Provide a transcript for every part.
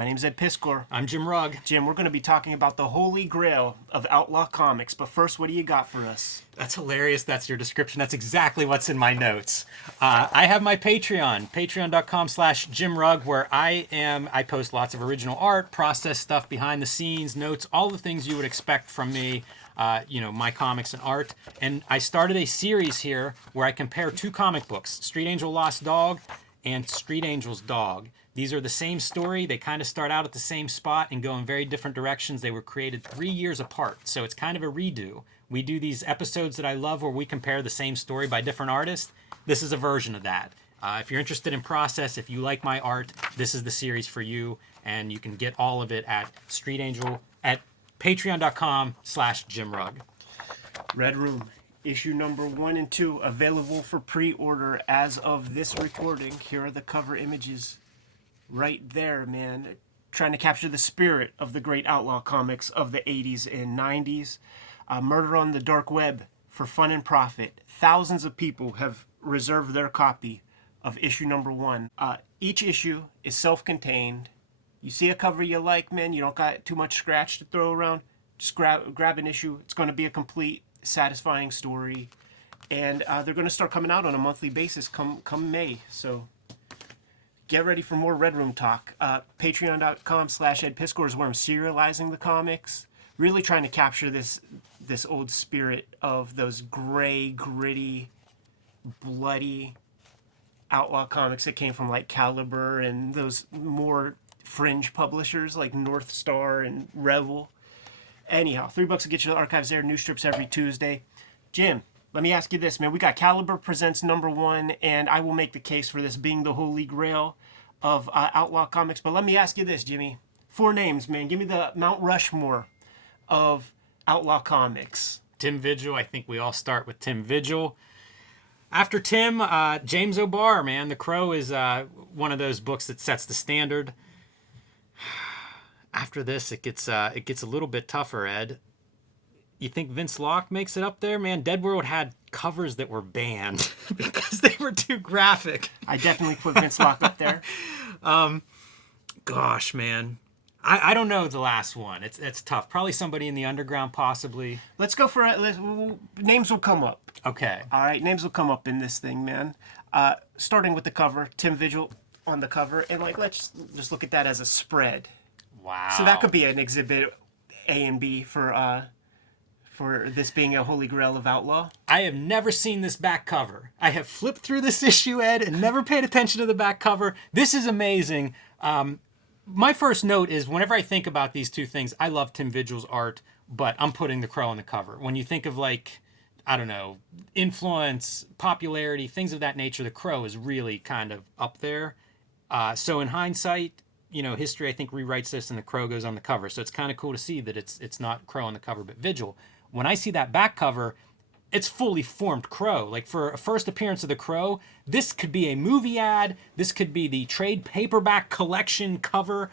My name's Ed Piskor. I'm Jim Rugg. Jim, we're going to be talking about the holy grail of Outlaw comics. But first, what do you got for us? That's hilarious. That's your description. That's exactly what's in my notes. I have my Patreon, patreon.com/Jim Rugg, where I post lots of original art, process stuff behind the scenes, notes, all the things you would expect from me, my comics and art. And I started a series here where I compare two comic books, Street Angel Lost Dog and Street Angel's Dog. These are the same story. They kind of start out at the same spot and go in very different directions. They were created 3 years apart, so it's kind of a redo. We do these episodes that I love where we compare the same story by different artists. This is a version of that. If you're interested in process, if you like my art, this is the series for you, and you can get all of it at patreon.com/Jim Rugg. Red Room, issue number 1 and 2, available for pre-order as of this recording. Here are the cover images. Right there, man. Trying to capture the spirit of the great Outlaw comics of the 80s and 90s. Murder on the Dark Web for fun and profit. Thousands of people have reserved their copy of issue number 1. Each issue is self-contained. You see a cover you like, man, you don't got too much scratch to throw around, just grab an issue. It's going to be a complete, satisfying story. And they're going to start coming out on a monthly basis come May. So get ready for more Red Room talk. Patreon.com/Ed Piskor is where I'm serializing the comics. Really trying to capture this old spirit of those gray, gritty, bloody Outlaw comics that came from like Caliber and those more fringe publishers like North Star and Rebel. Anyhow, $3 will get you the archives there. New strips every Tuesday. Jim, let me ask you this, man. We got Caliber Presents number 1, and I will make the case for this being the holy grail of Outlaw comics. But let me ask you this, Jimmy. 4 names, man. Give me the Mount Rushmore of Outlaw comics. Tim Vigil. I think we all start with Tim Vigil. After Tim, James O'Barr, man. The Crow is one of those books that sets the standard. After this, it gets a little bit tougher, Ed. You think Vince Locke makes it up there? Man, Dead World had covers that were banned because they were too graphic. I definitely put Vince Locke up there. Gosh, man. I don't know the last one. It's tough. Probably somebody in the underground, possibly. Let's go for it. Names will come up. Okay. All right, names will come up in this thing, man. Starting with the cover, Tim Vigil on the cover. And let's just look at that as a spread. Wow. So that could be an exhibit A and B for this being a holy grail of Outlaw. I have never seen this back cover. I have flipped through this issue, Ed, and never paid attention to the back cover. This is amazing. My first note is whenever I think about these two things, I love Tim Vigil's art, but I'm putting the Crow on the cover. When you think of influence, popularity, things of that nature, the Crow is really kind of up there. So in hindsight, history I think rewrites this and the Crow goes on the cover. So it's kind of cool to see that it's not Crow on the cover, but Vigil. When I see that back cover, it's fully formed Crow. Like for a first appearance of the Crow, this could be a movie ad. This could be the trade paperback collection cover,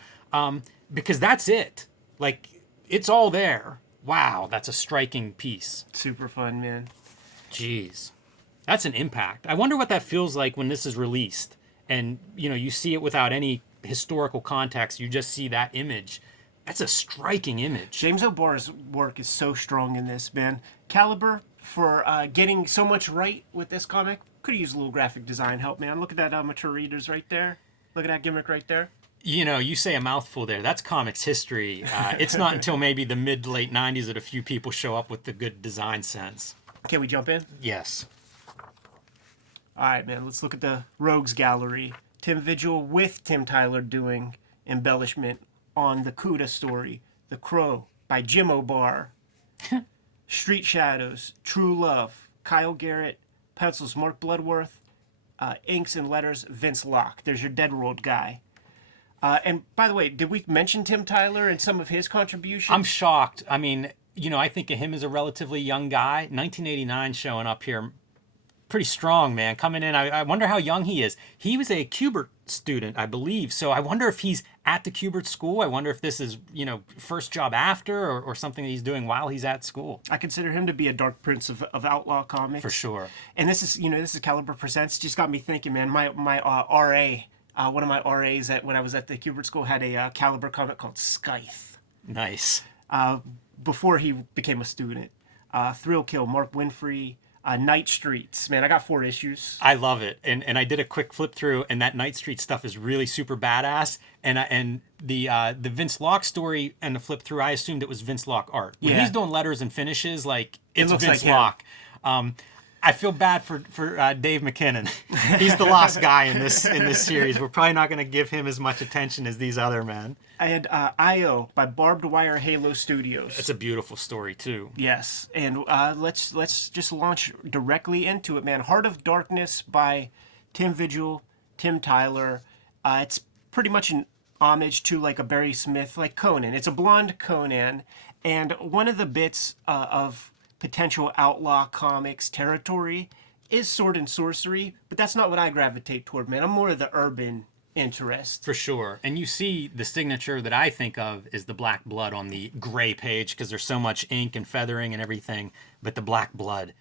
because that's it. Like it's all there. Wow, that's a striking piece. Super fun, man. Jeez, that's an impact. I wonder what that feels like when this is released, and you see it without any historical context. You just see that image. That's a striking image. James O'Barr's work is so strong in this, man. Caliber, for getting so much right with this comic, could have used a little graphic design help, man. Look at that mature readers right there. Look at that gimmick right there. You say a mouthful there. That's comics history. It's not until maybe the mid to late 90s that a few people show up with the good design sense. Can we jump in? Yes. All right, man. Let's look at the Rogues Gallery. Tim Vigil with Tim Tyler doing embellishment on the Cuda story, The Crow by Jim O'Barr. Street Shadows, True Love, Kyle Garrett, pencils Mark Bloodworth, inks and letters Vince Locke. There's your Dead World guy. And by the way, did we mention Tim Tyler and some of his contributions? I'm shocked. I mean, I think of him as a relatively young guy. 1989 showing up here. Pretty strong, man. Coming in, I wonder how young he is. He was a Kubert student, I believe. So I wonder if he's at the Kubert school. I wonder if this is, first job after or something that he's doing while he's at school. I consider him to be a dark prince of Outlaw comics. For sure. And this is Caliber Presents. Just got me thinking, man. My RA One of my RAs when I was at the Hubert School had a Caliber comic called Scythe Nice. before he became a student. Thrill Kill, Mark Winfrey, Night Streets. Man, I got 4 issues. I love it, and I did a quick flip through, and that Night Street stuff is really super badass. And the Vince Locke story and the flip through, I assumed it was Vince Locke art. When Yeah. he's doing letters and finishes, like it's looks Vince like him. Locke. I feel bad for Dave McKinnon. He's the lost guy in this series. We're probably not going to give him as much attention as these other men. I had I.O. by Barbed Wire Halo Studios. It's a beautiful story too. Yes, and let's just launch directly into it, man. Heart of Darkness by Tim Vigil, Tim Tyler. It's pretty much an homage to like a Barry Smith, like Conan. It's a blonde Conan, and one of the bits of potential outlaw comics territory is sword and sorcery, but that's not what I gravitate toward, man. I'm more of the urban interest. For sure. And you see the signature that I think of is the black blood on the gray page because there's so much ink and feathering and everything. But the black blood,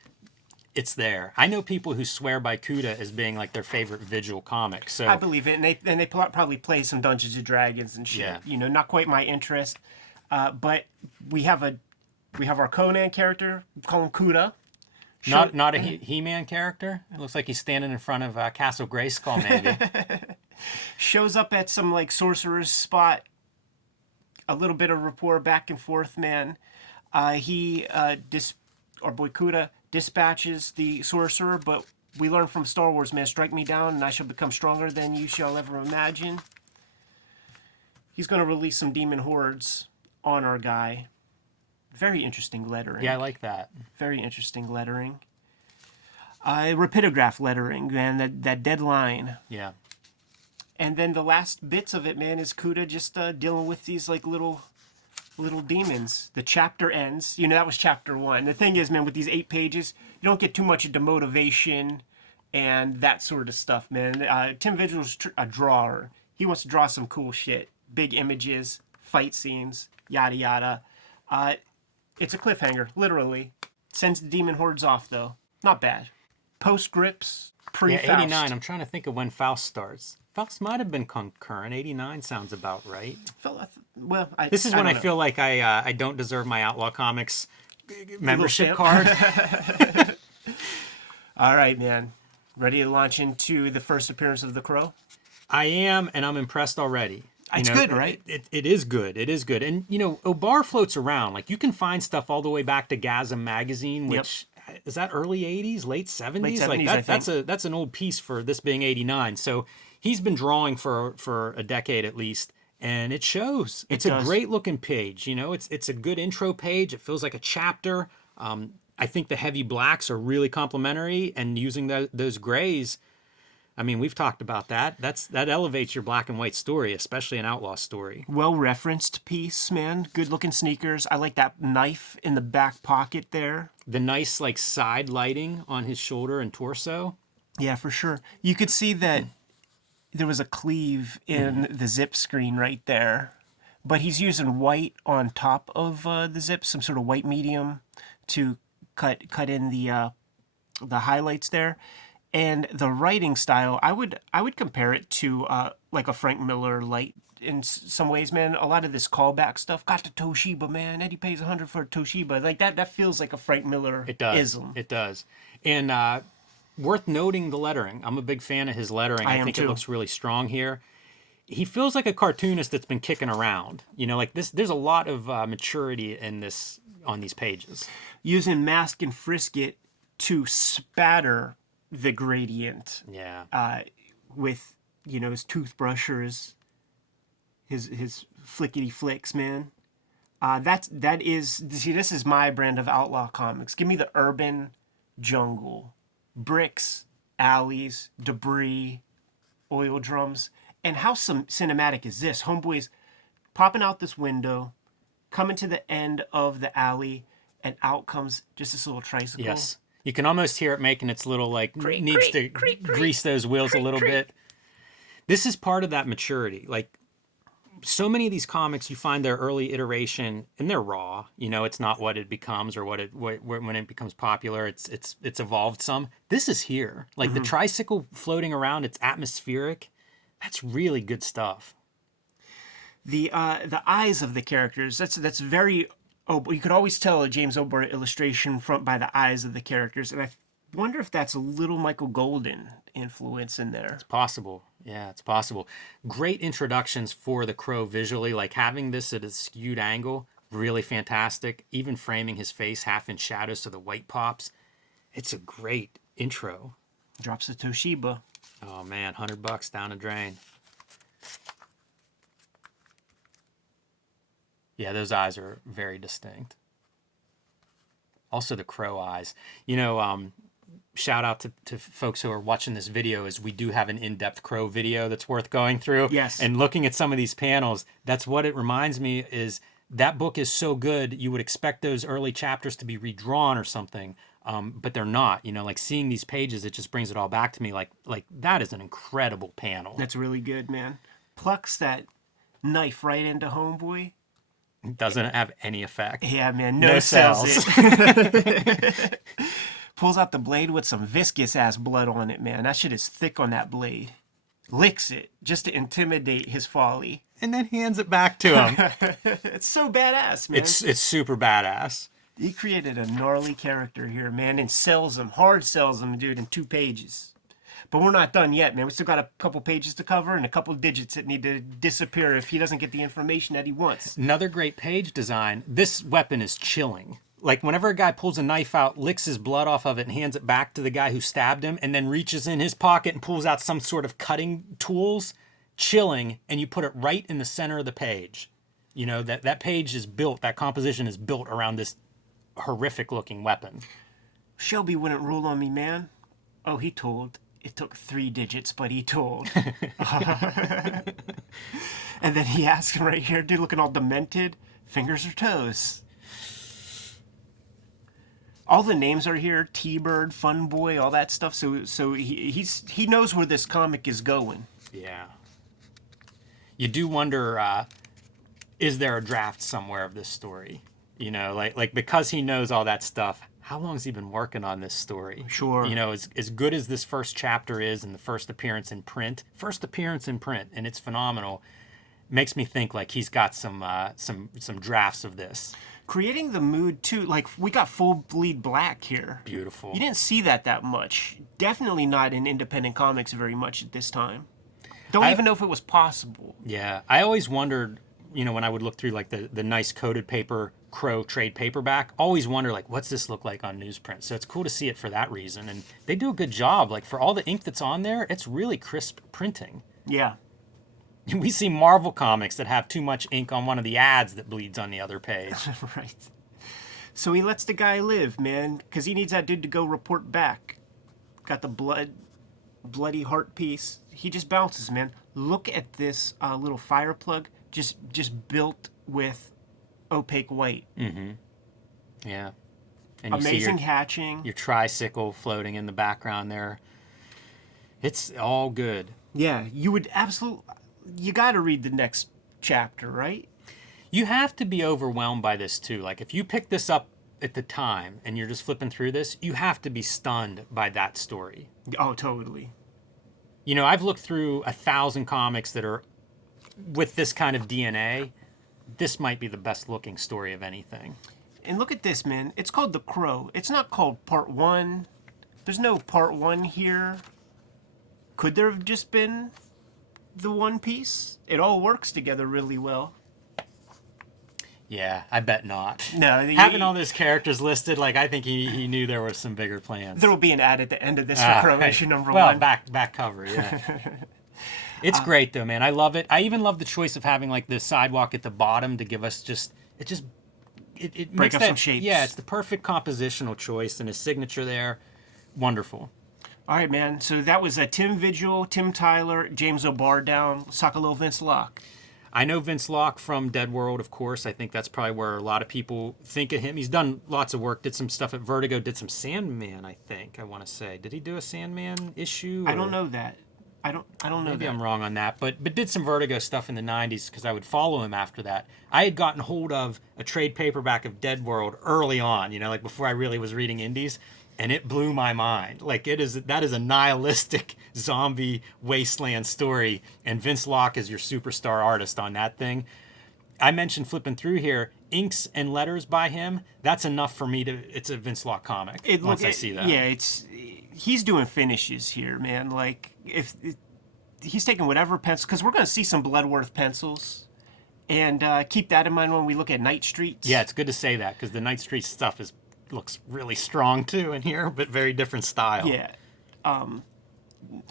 it's there. I know people who swear by Cuda as being like their favorite Vigil comic. So I believe it, and they probably play some Dungeons and Dragons and shit. Yeah. You know, not quite my interest, but we have our Conan character. We call him Cuda. not a He-Man character. It looks like he's standing in front of Castle Grayskull, maybe. Shows up at some like sorcerer's spot. A little bit of rapport back and forth, man. Our boy Cuda dispatches the sorcerer, but we learn from Star Wars, man, strike me down and I shall become stronger than you shall ever imagine. He's going to release some demon hordes on our guy. Very interesting lettering. Yeah, I like that. Very interesting lettering. Rapidograph lettering, man, that dead line. Yeah. And then the last bits of it, man, is Cuda just dealing with these like little demons. The chapter ends. You know, that was chapter 1. The thing is, man, with these 8 pages, you don't get too much into motivation and that sort of stuff, man. Tim Vigil's a drawer. He wants to draw some cool shit. Big images, fight scenes, yada yada. It's a cliffhanger, literally. Sends the demon hordes off, though. Not bad. Postscripts, pre-Faust. Yeah, 89. I'm trying to think of when Faust starts. Faust might have been concurrent. 89 sounds about right. This is when I feel like I don't deserve my Outlaw Comics membership card. All right, man. Ready to launch into the first appearance of the Crow? I am, and I'm impressed already. It's good, right? It is good. It is good. And, you know, Obar floats around. Like, you can find stuff all the way back to Gasm magazine, which... Yep. Is that early 80s, late 70s? Late 70s, like that's an old piece for this being 89. So he's been drawing for a decade at least, and it shows. It's a great looking page. You know, it's a good intro page. It feels like a chapter. I think the heavy blacks are really complimentary, and using those grays. I mean, we've talked about that. That elevates your black and white story, especially an outlaw story. Well-referenced piece, man. Good-looking sneakers. I like that knife in the back pocket there. The nice, like, side lighting on his shoulder and torso. Yeah, for sure. You could see that there was a cleave in the zip screen right there. But he's using white on top of the zip, some sort of white medium to cut in the highlights there. And the writing style, I would compare it to like a Frank Miller light in some ways, man. A lot of this callback stuff. Got the Toshiba, man. Eddie pays $100 for a Toshiba. Like that feels like a Frank Miller ism. It does. And worth noting the lettering. I'm a big fan of his lettering. I think it looks really strong here. He feels like a cartoonist that's been kicking around. You know, like this. There's a lot of maturity in this on these pages. Using Mask and Frisket to spatter the gradient, with his toothbrushers, his flickety flicks, man. This is my brand of outlaw comics. Give me the urban jungle, bricks, alleys, debris, oil drums, and how cinematic is this? Homeboys popping out this window, coming to the end of the alley, and out comes just this little tricycle. Yes. You can almost hear it making its little, needs to grease those wheels a little bit. This is part of that maturity. Like, so many of these comics, you find their early iteration, and they're raw. You know, it's not what it becomes or when it becomes popular. It's evolved some. This is here. Like, the tricycle floating around, it's atmospheric. That's really good stuff. The eyes of the characters, that's very, oh, you could always tell a James O'Barr illustration by the eyes of the characters, and I wonder if that's a little Michael Golden influence in there. It's possible. Yeah, it's possible. Great introductions for the Crow visually, like having this at a skewed angle, really fantastic. Even framing his face half in shadow so the white pops. It's a great intro. Drops the Toshiba. Oh man, $100 down the drain. Yeah, those eyes are very distinct. Also the crow eyes. You know, shout out to folks who are watching this video, is we do have an in-depth crow video that's worth going through. Yes. And looking at some of these panels, that's what it reminds me is that book is so good, you would expect those early chapters to be redrawn or something, but they're not. You know, like seeing these pages, it just brings it all back to me. Like that is an incredible panel. That's really good, man. Plucks that knife right into Homeboy. Doesn't have any effect. Yeah, man, No sells cells. it. Pulls out the blade with some viscous ass blood on it, man. That shit is thick on that blade. Licks it just to intimidate his folly. And then hands it back to him. It's so badass, man. It's super badass. He created a gnarly character here, man, and sells him, hard sells him, dude, in 2 pages. But we're not done yet, man. We still got a couple pages to cover and a couple digits that need to disappear if he doesn't get the information that he wants. Another great page design. This weapon is chilling. Like whenever a guy pulls a knife out, licks his blood off of it and hands it back to the guy who stabbed him, and then reaches in his pocket and pulls out some sort of cutting tools, chilling, and you put it right in the center of the page. You know, that page is built, that composition is built around this horrific looking weapon. Shelby wouldn't rule on me, man. Oh, he told. It took 3 digits, but he told. And then he asks him right here, dude, looking all demented, fingers or toes? All the names are here, T-Bird, Fun Boy, all that stuff. So he knows where this comic is going. Yeah. You do wonder, is there a draft somewhere of this story? You know, like because he knows all that stuff, how long has he been working on this story? Sure. You know, as good as this first chapter is and the first appearance in print, and it's phenomenal, makes me think like he's got some drafts of this. Creating the mood too, like we got full bleed black here. Beautiful. You didn't see that much. Definitely not in independent comics very much at this time. Don't even know if it was possible. Yeah, I always wondered, you know, when I would look through like the nice coated paper Crow trade paperback, always wonder like what's this look like on newsprint. So it's cool to see it for that reason, and they do a good job. Like for all the ink that's on there, it's really crisp printing. Yeah. We see Marvel comics that have too much ink on one of the ads that bleeds on the other page. Right. So he lets the guy live, man, because he needs that dude to go report back. Got the bloody heart piece. He just bounces, man. Look at this little fire plug, just built with opaque white. Mm-hmm. Yeah. And you amazing see hatching. your tricycle floating in the background there. It's all good. Yeah, you got to read the next chapter, right? You have to be overwhelmed by this too. Like if you pick this up at the time and you're just flipping through this, you have to be stunned by that story. Oh, totally. You know, I've looked through 1,000 comics that are with this kind of DNA. This might be the best looking story of anything. And look at this, man. It's called The Crow. It's not called Part 1. There's no Part 1 here. Could there have just been the one piece? It all works together really well. Yeah, I bet not. No, Having all those characters listed, like I think he knew there were some bigger plans. There will be an ad at the end of this for Crow issue number well, 1. back cover, yeah. It's great though, man. I love it. I even love the choice of having like the sidewalk at the bottom to give us it Break makes up that, some shapes. Yeah, it's the perfect compositional choice and his signature there. Wonderful. All right, man. So that was Tim Vigil, Tim Tyler, James O'Barr down, Sokolov, Vince Locke. I know Vince Locke from Dead World, of course. I think that's probably where a lot of people think of him. He's done lots of work, did some stuff at Vertigo, did some Sandman, I think, I want to say. Did he do a Sandman issue? I don't know that. I don't know Maybe that. I'm wrong on that, but did some Vertigo stuff in the 90s because I would follow him after that. I had gotten hold of a trade paperback of Dead World early on, you know, like before I really was reading indies. and it blew my mind. Like that is a nihilistic zombie wasteland story, and Vince Locke is your superstar artist on that thing. I mentioned flipping through here, inks and letters by him. That's enough for me to. It's a Vince Locke comic. I see that, yeah, he's doing finishes here, man. Like he's taking whatever pencil, because we're going to see some Bloodworth pencils, and keep that in mind when we look at Night Streets. Yeah, it's good to say that, because the Night Street stuff looks really strong too in here, but very different style. Yeah.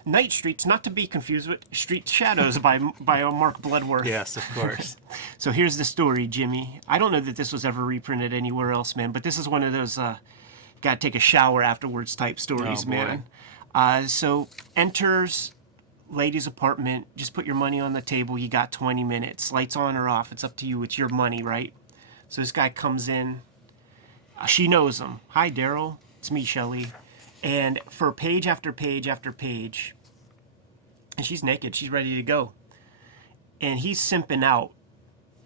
Night Streets, not to be confused with Street Shadows by Mark Bloodworth. Yes, of course. So here's the story, Jimmy. I don't know that this was ever reprinted anywhere else, man, but this is one of those gotta take a shower afterwards type stories, man. So enters lady's apartment, just put your money on the table, you got 20 minutes. Lights on or off, it's up to you, it's your money, right? So this guy comes in, she knows him. Hi, Daryl, it's me, Shelly. And for page after page after page, and she's naked, she's ready to go. And he's simping out.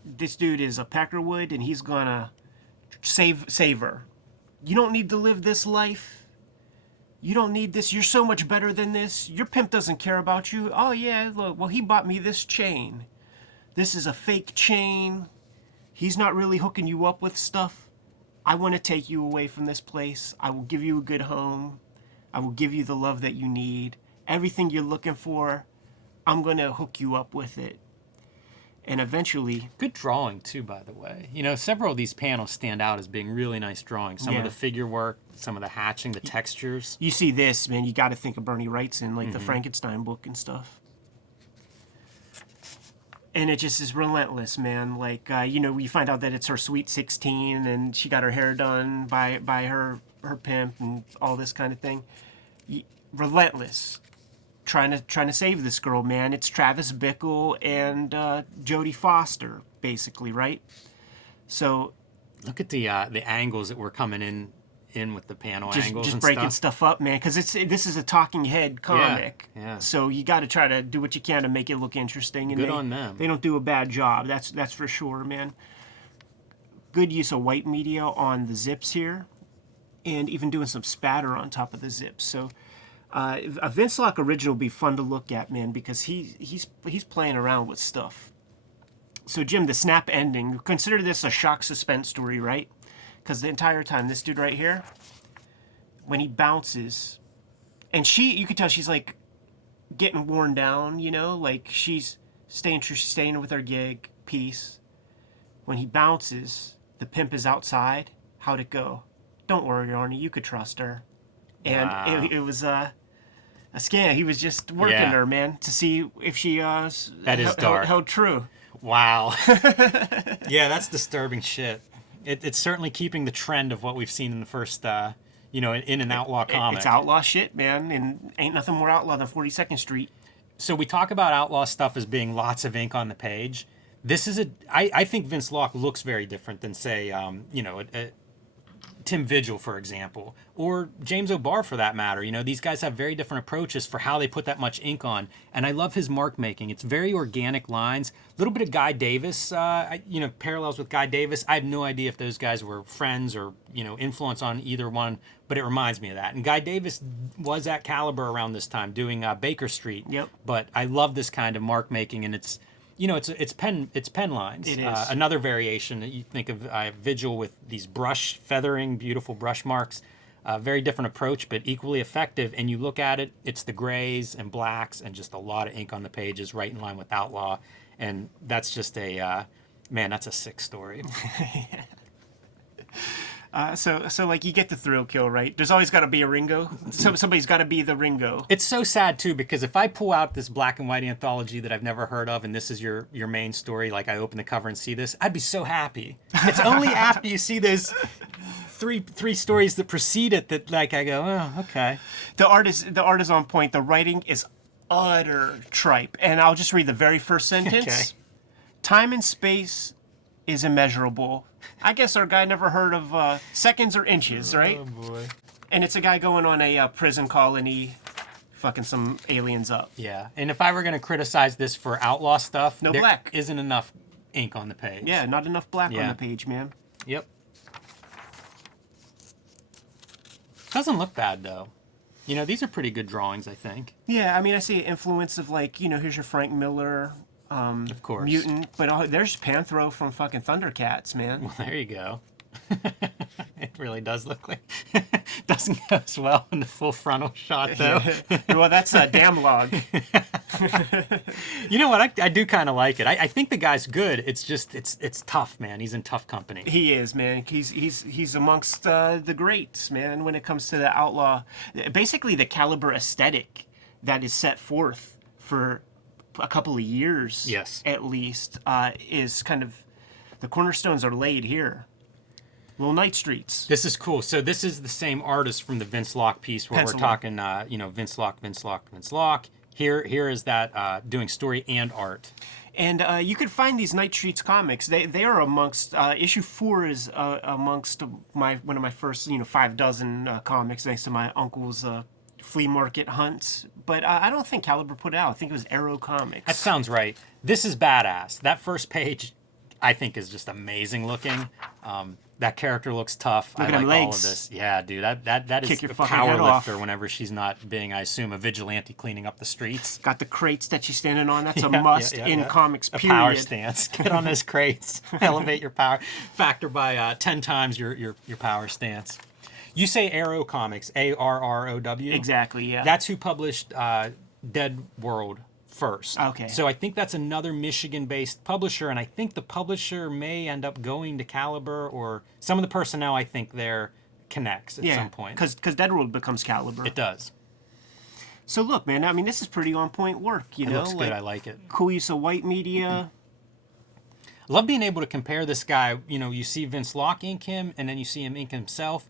This dude is a Peckerwood, and he's gonna save her. You don't need to live this life. You don't need this. You're so much better than this. Your pimp doesn't care about you. Oh, yeah, look, well, he bought me this chain. This is a fake chain. He's not really hooking you up with stuff. I want to take you away from this place. I will give you a good home. I will give you the love that you need. Everything you're looking for, I'm going to hook you up with it. And eventually... Good drawing, too, by the way. You know, several of these panels stand out as being really nice drawings. Some of the figure work, some of the hatching, the textures. You see this, man, you got to think of Bernie Wrightson, like the Frankenstein book and stuff. And it just is relentless, man. Like, you know, you find out that it's her sweet 16 and she got her hair done by her pimp and all this kind of thing. Relentless. Trying to save this girl, man. It's Travis Bickle and Jodie Foster, basically, right? So look at the angles that we're coming in with the panel angles just and breaking stuff up, man, because this is a talking head comic. Yeah. So you got to try to do what you can to make it look interesting. And Good on them. They don't do a bad job. That's for sure, man. Good use of white media on the zips here, and even doing some spatter on top of the zips. So a Vince Locke original would be fun to look at, man, because he's playing around with stuff. So Jim, the snap ending, consider this a shock suspense story, right? Because the entire time, this dude right here, when he bounces, and you could tell she's like getting worn down, you know, like she's staying with her gig piece. When he bounces, the pimp is outside. How'd it go? Don't worry, Arnie, you could trust her. And wow. it was a scam. He was just working her, man, to see if she that is dark. held true. Wow. Yeah, that's disturbing shit. It's certainly keeping the trend of what we've seen in the first, in an Outlaw comic. It's outlaw shit, man, and ain't nothing more outlaw than 42nd Street. So we talk about Outlaw stuff as being lots of ink on the page. This is I think Vince Locke looks very different than, say, Tim Vigil, for example, or James O'Barr, for that matter. You know, these guys have very different approaches for how they put that much ink on, and I love his mark making. It's very organic lines, a little bit of Guy Davis, parallels with Guy Davis. I have no idea if those guys were friends or, influence on either one, but it reminds me of that. And Guy Davis was at Caliber around this time doing Baker Street. Yep. But I love this kind of mark making, and it's pen lines. It is. Another variation that you think of Vigil with these feathering, beautiful brush marks. Very different approach, but equally effective. And you look at it, it's the grays and blacks and just a lot of ink on the pages, right in line with Outlaw. And that's just that's a sick story. So like you get the thrill kill, right? There's always got to be a Ringo. Somebody's got to be the Ringo. It's so sad too, because if I pull out this black and white anthology that I've never heard of, and this is your main story, like I open the cover and see this, I'd be so happy. It's only after you see those three stories that precede it that like I go, oh, okay. The art is on point. The writing is utter tripe. And I'll just read the very first sentence. Okay. Time and space is immeasurable. I guess our guy never heard of seconds or inches, right? Oh, boy. And it's a guy going on a prison colony, fucking some aliens up. Yeah, and if I were going to criticize this for Outlaw stuff, No there black. isn't enough ink on the page. Yeah, not enough black on Yeah. the page, man. Yep. Doesn't look bad though. You know, these are pretty good drawings, I think. Yeah, I mean, I see influence of like, here's your Frank Miller, Of course. Mutant, but there's Panthro from fucking Thundercats, man. Well, there you go. It really does look like doesn't go as well in the full frontal shot though. Well, that's a damn log. You know what? I do kind of like it. I think the guy's good. It's just it's tough, man. He's in tough company. He is, man. He's amongst the greats, man. When it comes to the outlaw, basically the caliber aesthetic that is set forth for a couple of years, Yes, at least, is kind of the cornerstones are laid here. Little Night Streets. this is cool. So this is the same artist from the Vince Locke piece where Pencil we're talking, Vince Locke. Here is that doing story and art. And you can find these Night Streets comics. They are amongst issue 4 is amongst one of my first 5 comics, thanks to my uncle's flea market hunts. But I don't think Caliber put it out. I think it was Arrow Comics. That sounds right. This is badass. That first page, I think, is just amazing looking. That character looks tough. Look I at them like all of legs. this. Yeah, dude, that Kick is your a fucking power head off. lifter whenever she's not being, I assume, a vigilante cleaning up the streets. Got the crates that she's standing on. That's a Yeah, must yeah, in yeah. comics. A Period. power stance. Get on those crates. Elevate your power factor by 10 times your power stance. You say Arrow Comics, Arrow. Exactly. Yeah. That's who published Dead World first. Okay. So I think that's another Michigan-based publisher, and I think the publisher may end up going to Caliber, or some of the personnel I think there connects at some point. because Dead World becomes Caliber. It does. So look, man. I mean, this is pretty on point work. It looks good. I like it. Cool use of white media. I love being able to compare this guy. You see Vince Locke ink him, and then you see him ink himself.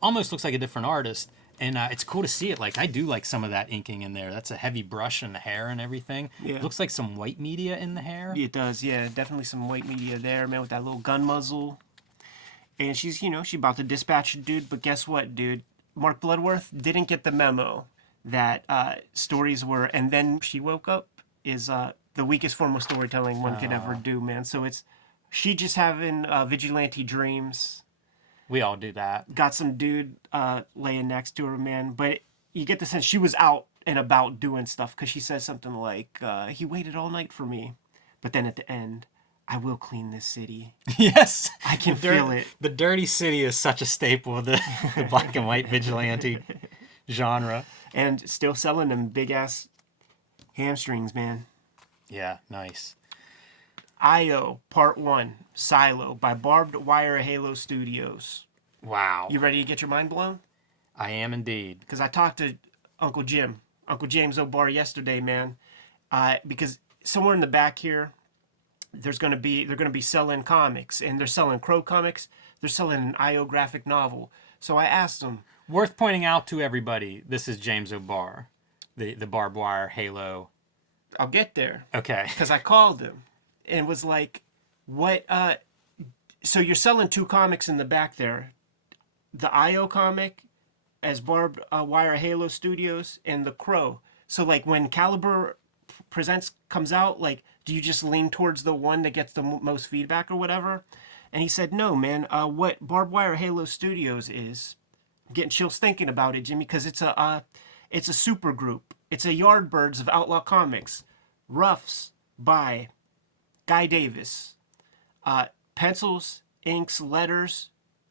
Almost looks like a different artist. And it's cool to see it. Like, I do like some of that inking in there. That's a heavy brush and the hair and everything. Yeah. Looks like some white media in the hair. It does, yeah. Definitely some white media there, man, with that little gun muzzle. And she's, she about to dispatch a dude, but guess what, dude? Mark Bloodworth didn't get the memo that stories were, and then she woke up, is the weakest form of storytelling one could ever do, man. So she just having vigilante dreams. We all do that. Got some dude laying next to her, man. But you get the sense she was out and about doing stuff, because she says something like, he waited all night for me. But then at the end, I will clean this city. Yes. I can feel it. The Dirty City is such a staple of the black and white vigilante genre. And still selling them big-ass hamstrings, man. Yeah, nice. I.O. Part 1, Silo, by Barbed Wire Halo Studios. Wow. You ready to get your mind blown? I am indeed. Because I talked to Uncle James O'Barr yesterday, man. Because somewhere in the back here, they're going to be selling comics, and they're selling Crow comics. They're selling an I.O. graphic novel. So I asked them. Worth pointing out to everybody, this is James O'Barr, the Barbed Wire Halo. I'll get there. Okay. Because I called him and was like, what, so you're selling 2 comics in the back there. The I.O. comic as Barbed Wire Halo Studios, and the Crow. So like when Caliber Presents comes out, like, do you just lean towards the one that gets the most feedback or whatever? And he said, no, man, what Barbed Wire Halo Studios is, I'm getting chills thinking about it, Jimmy, because it's a super group. It's a Yardbirds of Outlaw Comics. Roughs by Guy Davis. Pencils, inks, letters,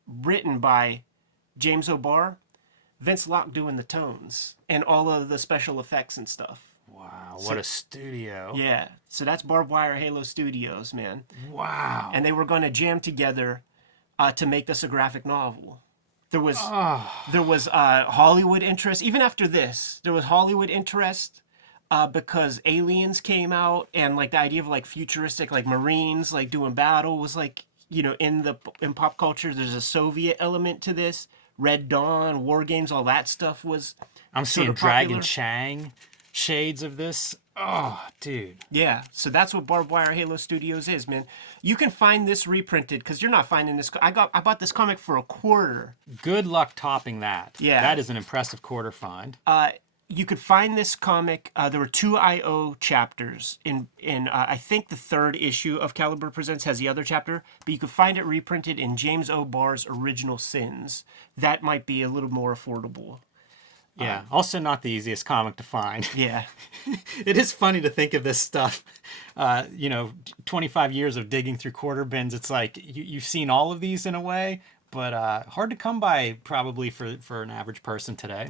written by James O'Barr. Vince Locke doing the tones and all of the special effects and stuff. Wow, what a studio. Yeah, so that's Barbed Wire Halo Studios, man. Wow. And they were going to jam together to make this a graphic novel. There was Hollywood interest. Even after this, there was Hollywood interest because Aliens came out, and like the idea of like futuristic, like Marines like doing battle was like, in pop culture, there's a Soviet element to this. Red Dawn, War Games, all that stuff was. I'm seeing sort of Dragon popular. Chang shades of this. Oh, dude. Yeah, so that's what Barbed Wire Halo Studios is, man. You can find this reprinted, because you're not finding this. I bought this comic for $0.25. Good luck topping that. Yeah. That is an impressive quarter find. you could find this comic. There were 2 chapters in I think the 3rd issue of Caliber Presents has the other chapter, but you could find it reprinted in James O. Barr's Original Sins. That might be a little more affordable. Yeah. Also, not the easiest comic to find. Yeah. It is funny to think of this stuff. 25 years of digging through quarter bins. It's like you've seen all of these in a way, but hard to come by probably for an average person today.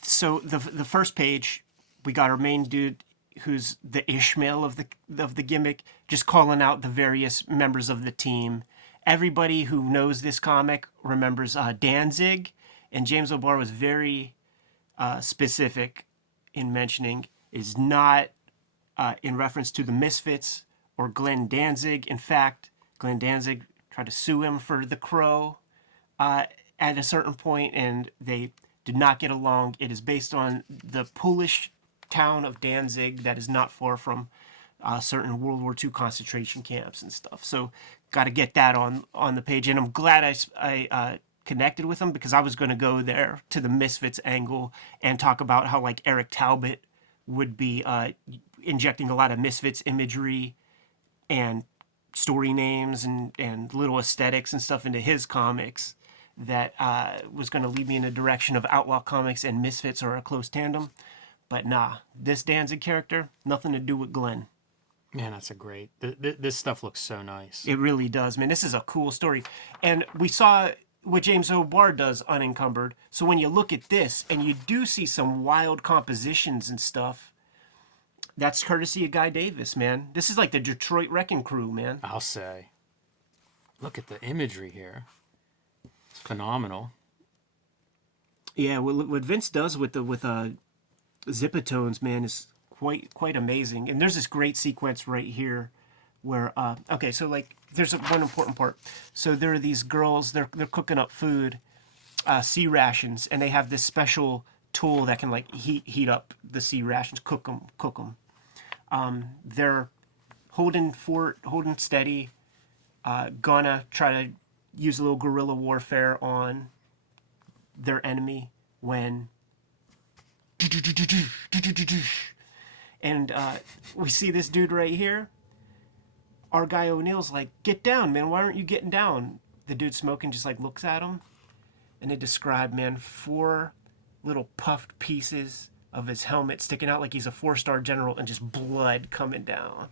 So the first page, we got our main dude, who's the Ishmael of the gimmick, just calling out the various members of the team. Everybody who knows this comic remembers Danzig, and James O'Barr was very specific in mentioning is not in reference to the Misfits or Glenn Danzig. In fact, Glenn Danzig tried to sue him for the Crow at a certain point, and they did not get along. It is based on the Polish town of Danzig that is not far from certain World War II concentration camps and stuff. So got to get that on the page. And I'm glad I connected with him, because I was going to go there to the Misfits angle and talk about how like Eric Talbot would be injecting a lot of Misfits imagery and story names and little aesthetics and stuff into his comics that was going to lead me in a direction of Outlaw Comics and Misfits are a close tandem. But nah, this Danzig character, nothing to do with Glenn. Man, that's a great... This stuff looks so nice. It really does, man. This is a cool story. And we saw what James O'Barr does unencumbered. So when you look at this, and you do see some wild compositions and stuff, that's courtesy of Guy Davis, man. This is like the Detroit Wrecking Crew, man. I'll say. Look at the imagery here. It's phenomenal. Yeah, what Vince does with Zipatones, man, is quite amazing. And there's this great sequence right here where okay, so like there's one important part. So there are these girls, they're cooking up food, sea rations, and they have this special tool that can like heat up the sea rations, cook them. They're holding steady, gonna try to use a little guerrilla warfare on their enemy when and we see this dude right here. Our guy O'Neill's like, get down, man. Why aren't you getting down? The dude smoking just like looks at him, and they describe, man, 4 little puffed pieces of his helmet sticking out like he's a 4-star general, and just blood coming down,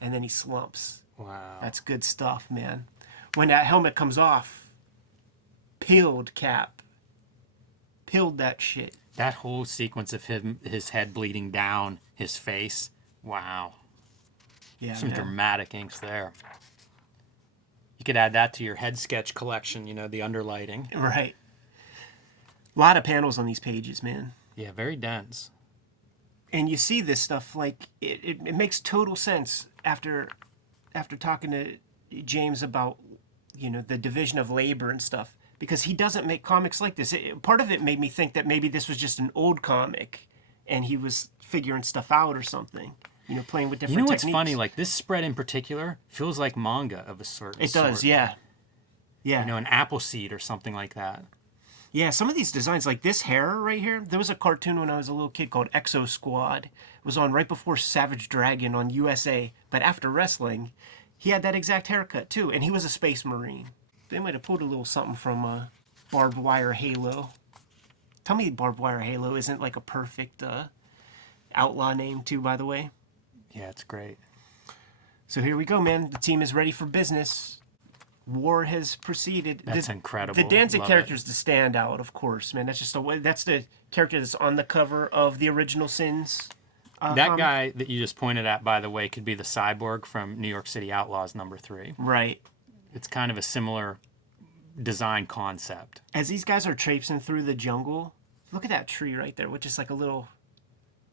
and then he slumps. Wow. That's good stuff, man. When that helmet comes off, peeled cap, peeled that shit. That whole sequence of his head bleeding down, his face. Wow. Yeah, Some man. dramatic inks there. You could add that to your head sketch collection, the underlighting. Right. A lot of panels on these pages, man. Yeah, very dense. And you see this stuff, like, it makes total sense after talking to James about, the division of labor and stuff, because he doesn't make comics like this. Part of it made me think that maybe this was just an old comic and he was figuring stuff out or something, playing with different techniques. What's funny? Like, this spread in particular feels like manga of a certain It does, sort. yeah. Yeah. An Appleseed or something like that. Yeah, some of these designs, like this hair right here, there was a cartoon when I was a little kid called Exo Squad. It was on right before Savage Dragon on USA, but after wrestling, he had that exact haircut too, and he was a Space Marine. They might have pulled a little something from Barbed Wire Halo. Tell me Barbed Wire Halo isn't like a perfect outlaw name too, by the way. Yeah, it's great. So here we go, man. The team is ready for business. War has proceeded. That's incredible. The Danzig Love character is the standout, of course, man. That's just that's the character that's on the cover of the Original Sins. That guy that you just pointed at, by the way, could be the Cyborg from New York City Outlaws #3. Right. It's kind of a similar design concept. As these guys are traipsing through the jungle, look at that tree right there, which is like a little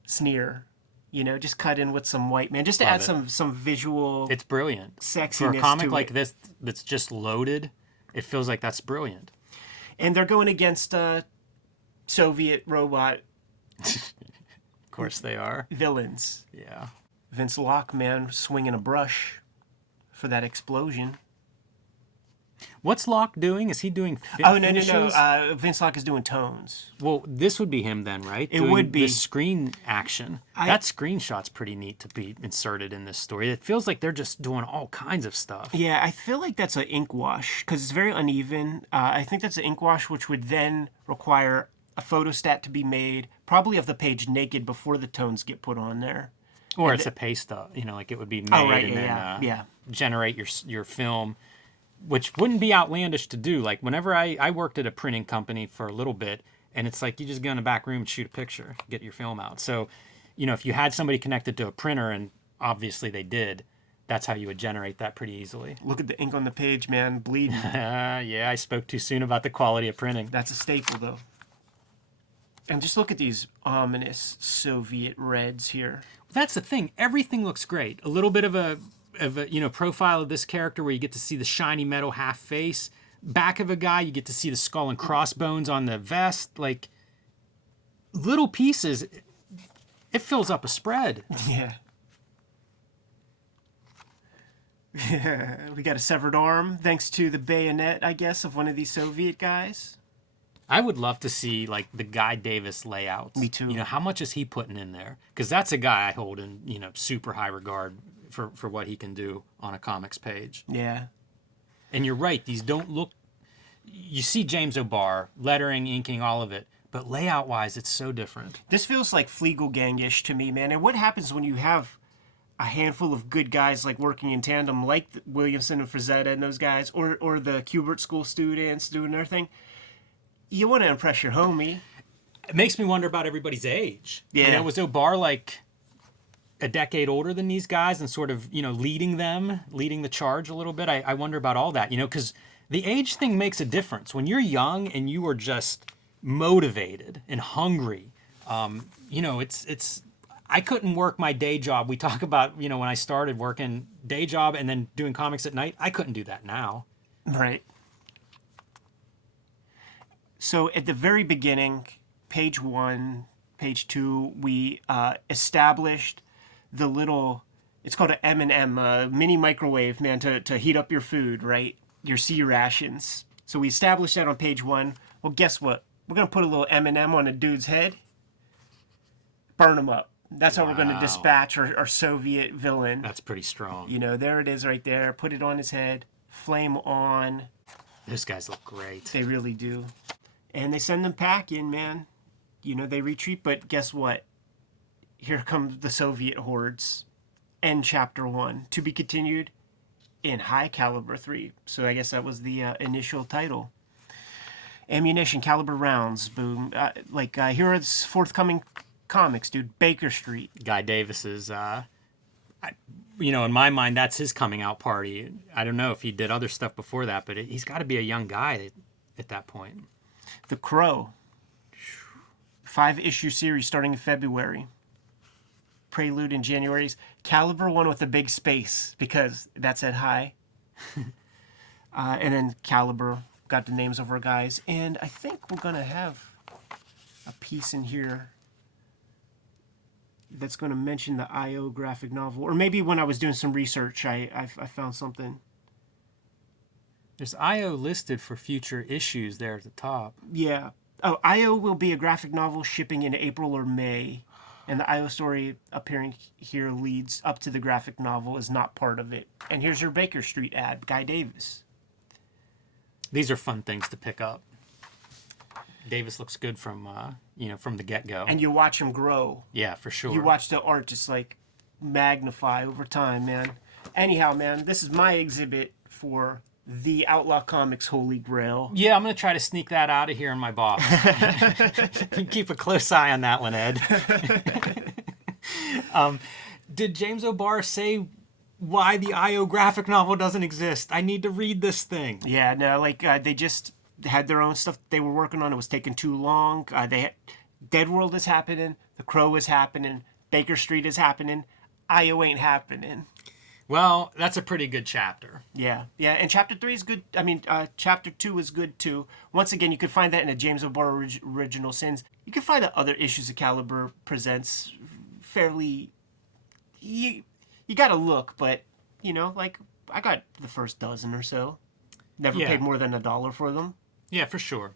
sneer, just cut in with some white, man, just to Love add it. some visual. It's brilliant. Sexiness For a comic to like it. this that's just loaded, it feels like that's brilliant. And they're going against Soviet robot Of course they are. villains. Yeah. Vince Locke, man, swinging a brush for that explosion. What's Locke doing? Is he doing Oh, no. finishes? Vince Locke is doing tones. Well, this would be him then, right? It would be. The screen action. That screenshot's pretty neat to be inserted in this story. It feels like they're just doing all kinds of stuff. Yeah, I feel like that's an ink wash because it's very uneven. I think that's an ink wash, which would then require a photostat to be made, probably of the page naked before the tones get put on there. Or it's a paste up, like it would be made and then generate your film, which wouldn't be outlandish to do. Like whenever I worked at a printing company for a little bit, and it's like you just go in the back room and shoot a picture, get your film out. So, if you had somebody connected to a printer, and obviously they did, that's how you would generate that pretty easily. Look at the ink on the page, man, bleeding. Yeah, I spoke too soon about the quality of printing. That's a staple, though. And just look at these ominous Soviet reds here. That's the thing. Everything looks great. A little bit of a profile of this character where you get to see the shiny metal half face. Back of a guy, you get to see the skull and crossbones on the vest. Like little pieces. It fills up a spread. Yeah. We got a severed arm thanks to the bayonet, I guess, of one of these Soviet guys. I would love to see like the Guy Davis layouts. Me too. How much is he putting in there? Because that's a guy I hold in super high regard for what he can do on a comics page. Yeah. And you're right; these don't look. You see James O'Barr lettering, inking, all of it, but layout wise, it's so different. This feels like Fleagle Gang-ish to me, man. And what happens when you have a handful of good guys like working in tandem, like Williamson and Frazetta and those guys, or the Kubert School students doing their thing? You want to impress your homie. It makes me wonder about everybody's age. Yeah. Was O'Barr like a decade older than these guys and sort of, leading the charge a little bit? I wonder about all that, because the age thing makes a difference. When you're young and you are just motivated and hungry, it's I couldn't work my day job. We talk about, when I started working day job and then doing comics at night, I couldn't do that now. Right. So at the very beginning, page 1, page 2, we established the little, it's called an M&M, mini microwave, man, to heat up your food, right? Your sea rations. So we established that on page 1. Well, guess what? We're going to put a little M&M on a dude's head, burn him up. That's how we're going to dispatch our Soviet villain. That's pretty strong. There it is right there. Put it on his head. Flame on. Those guys look great. They really do. And they send them packing, man. They retreat, but guess what? Here come the Soviet hordes. End chapter 1. To be continued in High Caliber 3. So I guess that was the initial title. Ammunition, caliber rounds, boom. Here are the forthcoming comics, dude. Baker Street. Guy Davis's, in my mind, that's his coming out party. I don't know if he did other stuff before that, but he's got to be a young guy at that point. The Crow. 5-issue series starting in February. Prelude in January's Caliber 1 with a big space because that's at High. And then Caliber got the names of our guys. And I think we're going to have a piece in here that's going to mention the I.O. graphic novel. Or maybe when I was doing some research, I found something. There's I.O. listed for future issues there at the top. Yeah. Oh, I.O. will be a graphic novel shipping in April or May. And the I.O. story appearing here leads up to the graphic novel is not part of it. And here's your Baker Street ad, Guy Davis. These are fun things to pick up. Davis looks good from the get-go. And you watch him grow. Yeah, for sure. You watch the art just magnify over time, man. Anyhow, man, this is my exhibit for the Outlaw Comics Holy Grail. Yeah, I'm going to try to sneak that out of here in my box. Keep a close eye on that one, Ed. Did James O'Barr say why the I.O. graphic novel doesn't exist? I need to read this thing. Yeah, no, they just had their own stuff they were working on. It was taking too long. Dead World is happening. The Crow is happening. Baker Street is happening. I.O. ain't happening. Well, that's a pretty good chapter. Yeah, and chapter 3 is good. Chapter 2 is good too. Once again, you can find that in the James O'Barr Original Sins. You can find the other issues of Caliber presents fairly. You got to look, but I got the first dozen or so. Never Yeah. paid more than $1 for them. Yeah, for sure.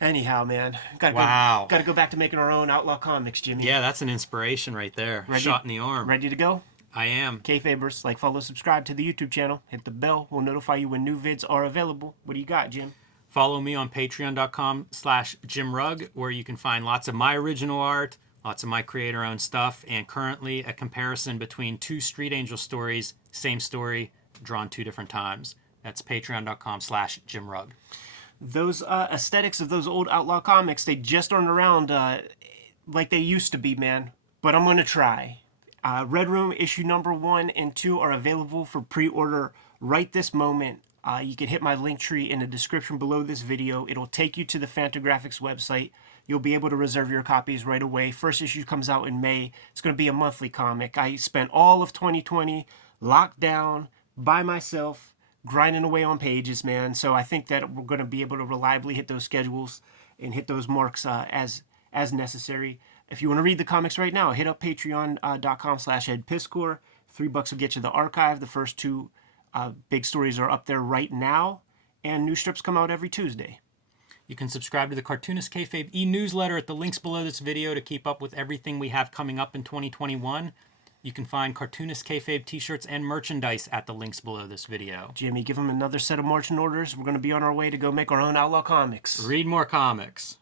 Anyhow, man, Wow. gotta go back to making our own Outlaw comics, Jimmy. Yeah, that's an inspiration right there. Shot in the arm. Ready to go? I am. Kayfabers, like, follow, subscribe to the YouTube channel. Hit the bell. We'll notify you when new vids are available. What do you got, Jim? Follow me on patreon.com/JimRugg, where you can find lots of my original art, lots of my creator-owned stuff, and currently a comparison between 2 Street Angel stories, same story, drawn 2 different times. That's patreon.com/JimRugg. Those aesthetics of those old Outlaw comics, they just aren't around like they used to be, man. But I'm going to try. Red Room issue number 1 and 2 are available for pre-order right this moment. You can hit my link tree in the description below this video. It'll take you to the Fantagraphics website. You'll be able to reserve your copies right away. First issue comes out in May. It's going to be a monthly comic. I spent all of 2020 locked down by myself, grinding away on pages, man. So I think that we're going to be able to reliably hit those schedules and hit those marks as necessary. If you want to read the comics right now, hit up patreon.com/edpiscor. $3 will get you the archive. The first 2 big stories are up there right now, and new strips come out every Tuesday. You can subscribe to the Cartoonist Kayfabe e-newsletter at the links below this video to keep up with everything we have coming up in 2021. You can find Cartoonist Kayfabe t-shirts and merchandise at the links below this video. Jimmy, give them another set of marching orders. We're going to be on our way to go make our own Outlaw comics. Read more comics.